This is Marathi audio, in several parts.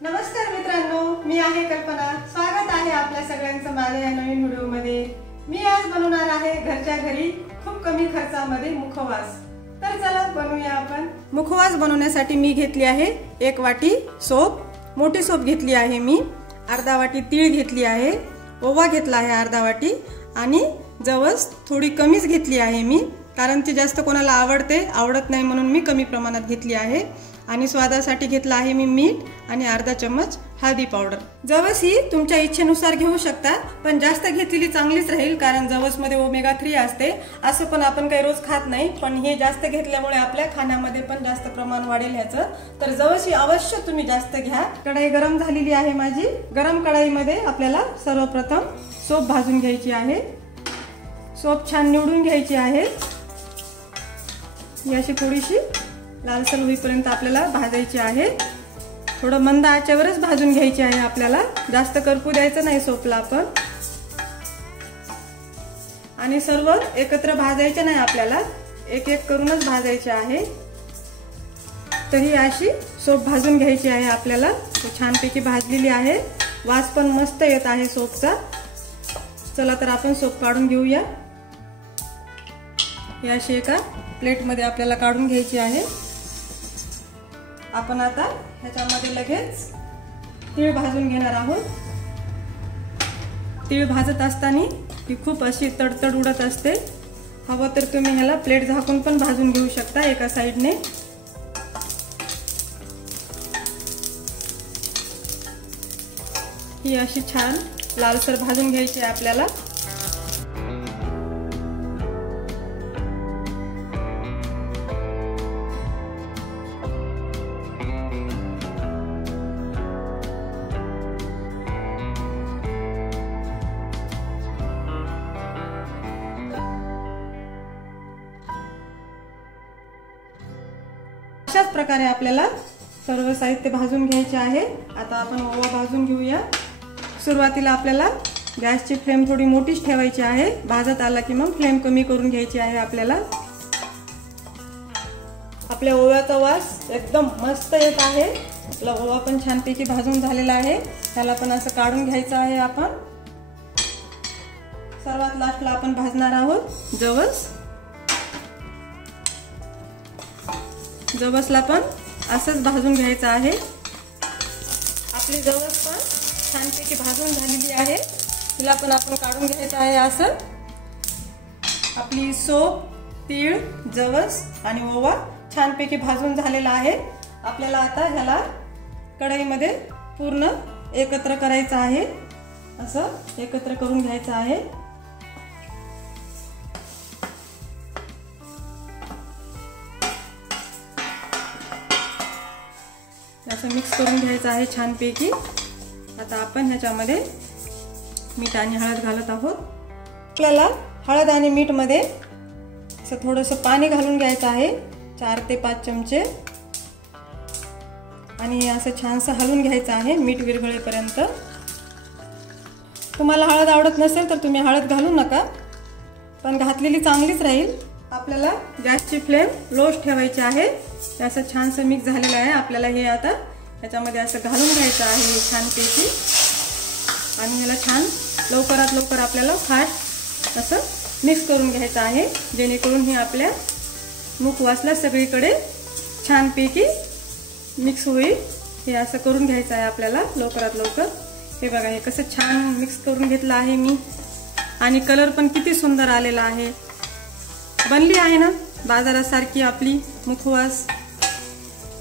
नमस्कार मित्रांनो, मी आहे कल्पना। स्वागत आहे आपल्या सगळ्यांचं माझ्या या नवीन व्हिडिओमध्ये। मी आज बनवणार आहे घरच्या घरी खूप कमी खर्चामध्ये मुखवास। तर चला बनवूया आपण। मुखवास बनवण्यासाठी मी घेतली आहे 1 वाटी सोप, मोठी सोप घेतली आहे मी, अर्धा वाटी तीळ घेतली आहे, ओवा घेतला आहे अर्धा वाटी आणि जवस थोडी कमीच घेतली आहे मी, कारण ती जास्त कोणाला आवडत नाही म्हणून मी कमी प्रमाणात घेतली आहे। आणि स्वादासाठी घेतला आहे मी मीठ आणि अर्धा चम्मच हळदी पावडर। जवस ही तुमच्या इच्छेनुसार घेऊ शकता, पण जास्त घेतलेली चांगलीच राहील, कारण जवस मध्ये ओमेगा 3 असते। असं पण आपण काही रोज खात नाही, पण हे जास्त घेतल्यामुळे आपल्या खाण्यामध्ये पण जास्त प्रमाण वाढेल ह्याचं। तर जवस ही अवश्य तुम्ही जास्त घ्या। कढई गरम झालेली आहे माझी। गरम कढईमध्ये आपल्याला सर्वप्रथम सोप भाजून घ्यायची आहे। सोप छान निवडून घ्यायची आहे। ही अशी थोडीशी लालसर होईपर्यंत आपल्याला भाजायची आहे। थोडं मंद आचेवरच भाजून घ्यायची आहे आपल्याला, जास्त करपू द्यायचं नाही सोपला आपण। आणि सर्व एकत्र भाजायचे नाही आपल्याला, एक एक करूनच भाजायचे आहे। तरी अशी सोप भाजून घ्यायची आहे आपल्याला। छानपैकी भाजलेली आहे, वास पण मस्त येत आहे सोपचा। चला तर आपण सोप काढून घेऊया। ही अशी एका प्लेट मध्ये आपल्याला काढून घ्यायची आहे। आपण आता ह्याच्यामध्ये लगेच तीळ भाजून घेणार आहोत। तीळ भाजत असताना ही खूप अशी तडतड उडत असते। हवं तर तुम्ही ह्याला प्लेट झाकून पण भाजून घेऊ शकता एका साइडने। ही अशी छान लालसर भाजून घ्यायची आहे आपल्याला। अशाच प्रकारे आपल्याला सर्व साहित्य भाजून घ्यायचे आहे। आता आपण ओवा भाजून घेऊया। सुरुवातीला आपल्याला गॅसची फ्लेम थोडी मोठीच ठेवायची आहे। भाजत आला की मग फ्लेम कमी करून घ्यायची आहे आपल्याला। आपल्या ओव्याचा वास एकदम मस्त येत आहे। आपला ओवा पण छानपैकी भाजून झालेला आहे। त्याला पण असं काढून घ्यायचं आहे आपण। सर्वात लास्टला आपण भाजणार आहोत जवस। जवसला पण असंच भाजून घ्यायचं आहे। आपली जवस पण छानपैकी भाजून झालेली आहे, तिला पण आपण काढून घ्यायचं आहे असं। आपली सोप, तीळ, जवस आणि ओवा छानपैकी भाजून झालेला आहे। आपल्याला आता ह्याला कढईमध्ये पूर्ण एकत्र करायचं आहे, असं एकत्र करून घ्यायचं आहे। असं मिक्स करून घ्यायचं आहे छानपैकी। आता आपण ह्याच्यामध्ये मीठ आणि हळद घालत आहोत। आपल्याला हळद आणि मीठ मध्ये असं थोडंसं पाणी घालून घ्यायचं आहे, 4 ते 5 चमचे। आणि असं छानसं हलवून घ्यायचं आहे मीठ विरघळेपर्यंत। तुम्हाला हळद आवडत नसेल तर तुम्ही हळद घालू नका, पण घातलेली चांगलीच राहील। आपल्याला गॅसची फ्लेम लोच ठेवायची आहे। असं छानसं मिक्स झालेलं आहे। आपल्याला हे आता याच्यामध्ये असं घालून घ्यायचं आहे छानपैकी। आणि ह्याला छान लवकरात लवकर आपल्याला फास्ट असं मिक्स करून घ्यायचं आहे, जेणेकरून हे आपल्या मुखवासला सगळीकडे छानपैकी मिक्स होईल। हे असं करून घ्यायचं आहे आपल्याला लवकरात लवकर। हे बघा, हे कसं छान मिक्स करून घेतलं आहे मी। आणि कलर पण किती सुंदर आलेला आहे। बनली आहे ना बाजारासारखी आपली मुखवास,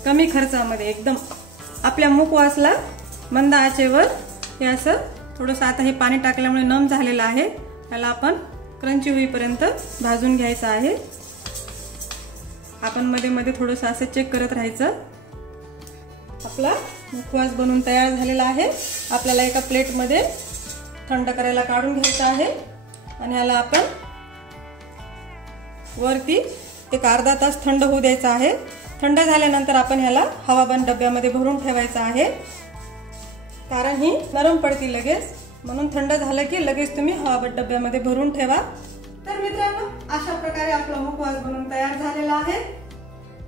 कमी खर्चामध्ये एकदम। आपल्या मुखवासला मंद आचेवर हे असं थोडंसं, आता हे पाणी टाकल्यामुळे नम झालेलं आहे, त्याला आपण क्रंची होईपर्यंत भाजून घ्यायचं आहे। आपण मध्ये मध्ये थोडंसं असं चेक करत राहायचं। आपला मुखवास बनवून तयार झालेला आहे। आपल्याला एका प्लेटमध्ये थंड करायला काढून घ्यायचं आहे। आणि ह्याला आपण वरती एक अर्धा तास थंड होऊ द्यायचा आहे। थंड झाल्यानंतर आपण ह्याला हवाबंद डब्यामध्ये भरून ठेवायचं आहे, कारण ही नरम पडती लगेच, म्हणून थंड झालं की लगेच तुम्ही हवाबंद डब्यामध्ये भरून ठेवा। तर मित्रांनो, अशा प्रकारे आपला मुखवास बनवून तयार झालेला आहे।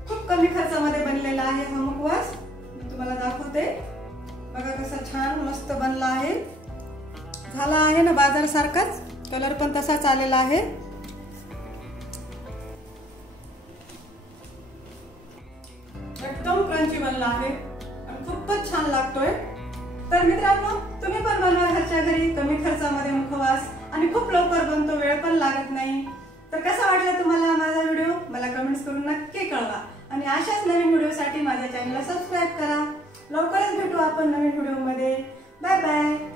खूप कमी खर्चामध्ये बनलेला आहे हा मुखवास। मी तुम्हाला दाखवते। मस्त बनला आहे, झाला आहे ना बाजारासारखाच, कलर पण तसाच आलेला आहे। एकदम क्रंची बनला आहे आणि खूपच छान लागतोय। तर मित्रांनो, तुम्ही पण बनवा घरच्या घरी कमी खर्चामध्ये मुखवास आणि खूप लवकर बनतो, वेळ पण लागत नाही। तर कसा वाटला तुम्हाला माझा व्हिडिओ मला कमेंट्स करून नक्की कळवा आणि अशाच नवीन व्हिडिओसाठी माझ्या चॅनलला सबस्क्राइब करा। लवकरच भेटू आपण नवीन व्हिडिओमध्ये। Bye bye.